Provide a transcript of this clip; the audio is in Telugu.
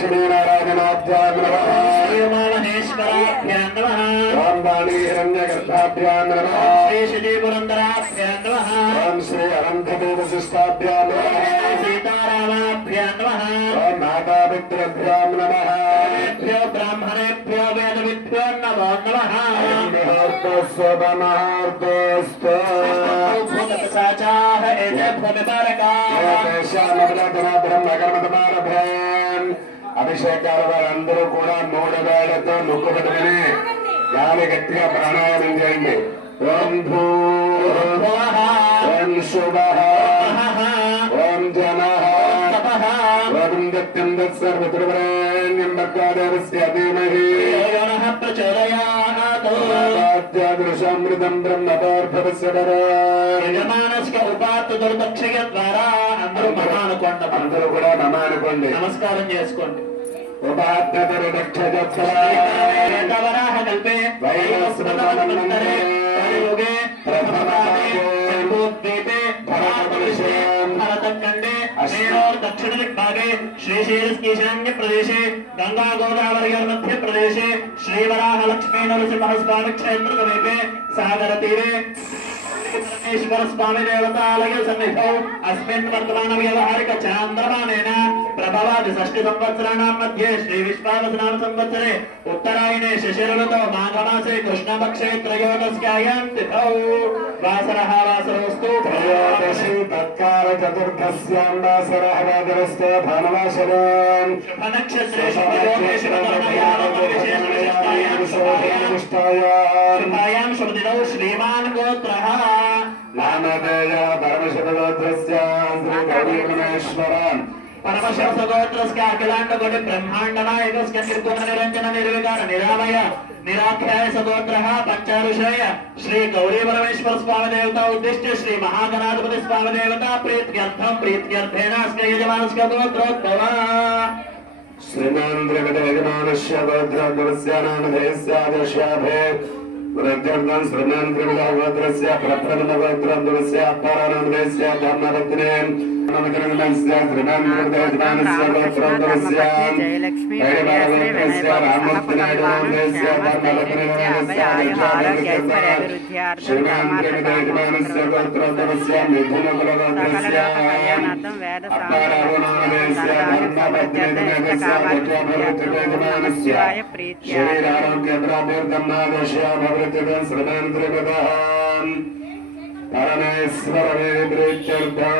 लक्ष्मीनारायणाभ्यां नमः महेश्वराभ्यां नमः ओं वाणी हिरण्यगर्भाभ्यां नमः श्री श्री पुरंदराभ्यां नमः ओं श्री अनन्तदेवशिष्टाभ्यां नमः सीतारामाभ्यां नमः ओं मातापितृभ्यां नमः ब्राह्मणेभ्यो वेदविभ्यो नमो नमः भूतसाचाः एते అభిషేకాల వారందరూ కూడా 3 వేళ్లతో ముక్కు పెట్టుకుని గాలి గట్టిగా ప్రాణాయామం చేయండి. ఓం భూర్భువః ఓం శుభః ఓం జనః ఓం దత్తం తత్సర్వత్రవరేణ్యం భర్గోదేవస్య ధీమహి ప్రచోదయాత్ దృశామృతం బ్రహ్మభర్భవస్య యజమానస్య ఉపాత్తు దుర్దక్షయ ద్వారా అందరూ మహానుకోండి. అందరూ కూడా నమానుకోండి, నమస్కారం చేసుకోండి. ఉపాత్తరక్షజవరాహ కల్పే వైవస్వతమంతరే కలియుగే ప్రథమపాదే జంబూద్వీపే భరతవర్షే భరతఖండే దక్షిణ దిగ్భాగే శ్రీశైలస్కీశాన్య ప్రదేశే గంగా గోదావరి మధ్య ప్రదేశే శ్రీవరాహ లక్ష్మీ నరసింహ స్వామి క్షేత్ర సమీపే సాగర తీరే परमेश्वर स्वामी देवतालय सन्निधौ अस्मिन् वर्तमान व्यवहारिक चान्द्रमानेन प्रभवादि षष्टि संवत्सराणां मध्ये श्री विश्वावसनाम संवत्सरे उत्तरायणे शिशिरऋतौ माघमासे कृष्णपक्षे त्रयोदश्यायां तिथौ वासरः वासरोऽस्तु त्रयोदशी तत्काल चतुर्थस्यां वासरः वासरस्ते भानुवासरं शुभनक्षत्रे शुभयोगे शुभकर्मयां शुभदिनौ श्रीमान् गोत्रः नामधेय परमशिवगोत्रस्य श्री गौरी परमेश्वरन् परमशिव गोत्रस्य अखिलांड कोटि ब्रह्मांड नायकस्य निर्गुण निरंजन निर्विकार निरामय निराख्याय सगोत्रः पंचाऋषय श्री गौरी परमेश्वर स्वामी देवता उद्दिष्ट श्री महागणाधिपति स्वामी देवता प्रीत्यर्थेन अस्य यजमानस्य गोत्रोद्भव श्रीमान्द्रगत यजमानस्य गोत्रोद्भवस्य नामधेयस्य आदर्शाभे प्रत्यर्थं श्रीमान्द्रगोत्रस्य प्रप्रथमगोत्रोद्भवस्य अपरानन्दस्य धर्मपत्ने नमकरणस्य श्रीमान्द्रगोत्रस्य गोत्रोद्भवस्य जयलक्ष्मी राममूर्तिनायकस्य धर्मपत्ने श्रीमान्द्रगोत्रस्य गोत्रोद्भवस्य मिथुनकुलगोत्रस्य अपरानन्दस्य धर्मपत्ने श्रीरारोग्यप्राप्त्यर्थं नादस्य भवत्यं श्रीमान्द्रगतः परमेश्वर प्रीत्यर्थः